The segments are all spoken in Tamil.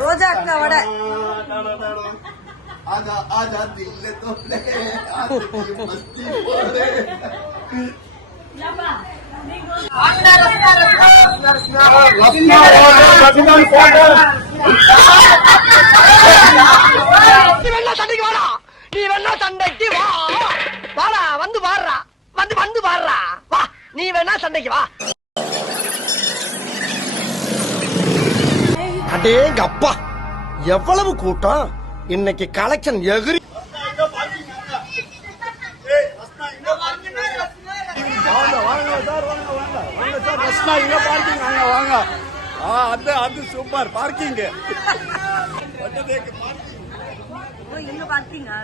ரோஜா அக்கா வடை आजा आजा दिल तो ले मस्ती बोले சண்டைக்கு வா வாடா வந்து வாடுறா வந்து வந்து வாடுறா வா நீ வேணா சண்டைக்கு வா. அடேங்க அப்பா எவ்வளவு கூட்டம் இன்னைக்கு கலெக்ஷன் எகிரி. அது சூப்பர் பார்க்கிங் பார்க்கிங்கா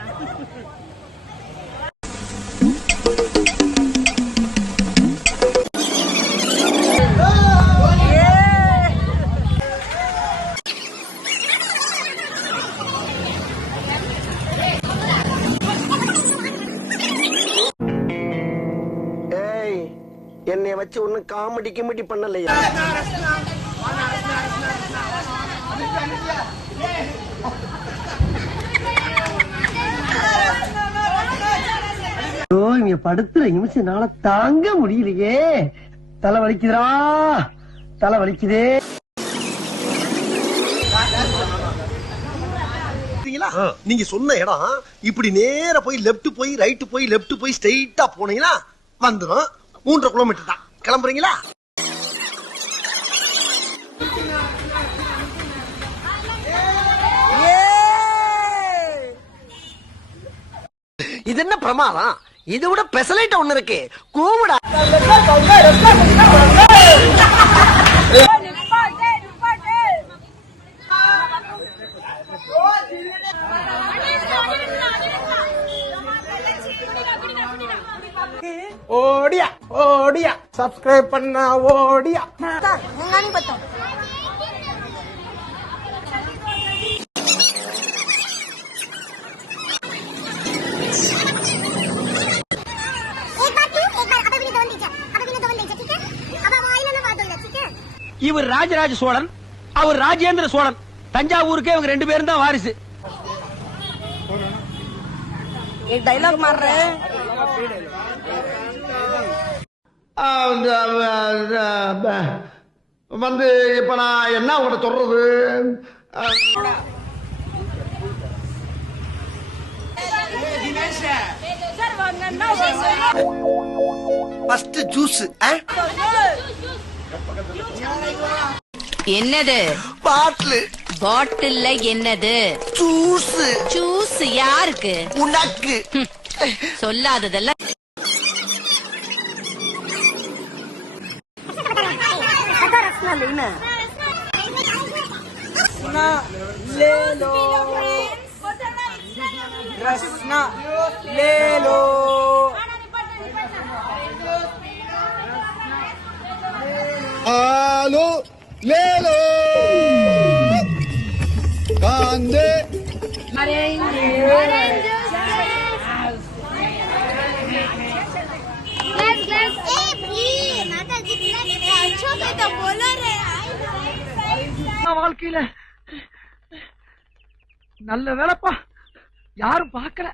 என்னை வச்சு ஒண்ணு காமெடி கிமெடி பண்ணலையா? இங்க படுத்துற நிமிஷம்னால தாங்க முடியலையே. தலை வலிக்குதுடா, தலை வலிக்குதே. நீங்க சொன்ன இடம் இப்படி நேர போய் லெப்ட் போய் ரைட் போய் லெப்ட் போய் ஸ்ட்ரைட்டா போனீங்கன்னா வந்துடும். 3.5 கிலோமீட்டர் தான். கிளம்புறீங்களா? இது என்ன பிரமாதம்? இது விட பெசலைட் ஒண்ணு இருக்கு. கூவிடா. ஓடியா ஓடியா சப்ஸ்கிரைப் பண்ண ஓடியா. இவர் ராஜராஜ சோழன், அவர் ராஜேந்திர சோழன். தஞ்சாவூருக்கே இவங்க 2 பேரும் தான் வாரிசு. டைலாக் மாறுறேன். வந்து இப்ப நான் என்ன உங்கள்ட்ட சொல்றது? First juice. என்னது? பாட்டில். பாட்டில்ல என்னது? ஜூஸ். ஜூஸ் யாருக்கு? உனக்கு. சொல்லாததெல்லாம் रसना ले लो. आलू ले लो कांदे வாழ்க்கையில நல்ல வேலைப்பா, யாரும் பார்க்கல.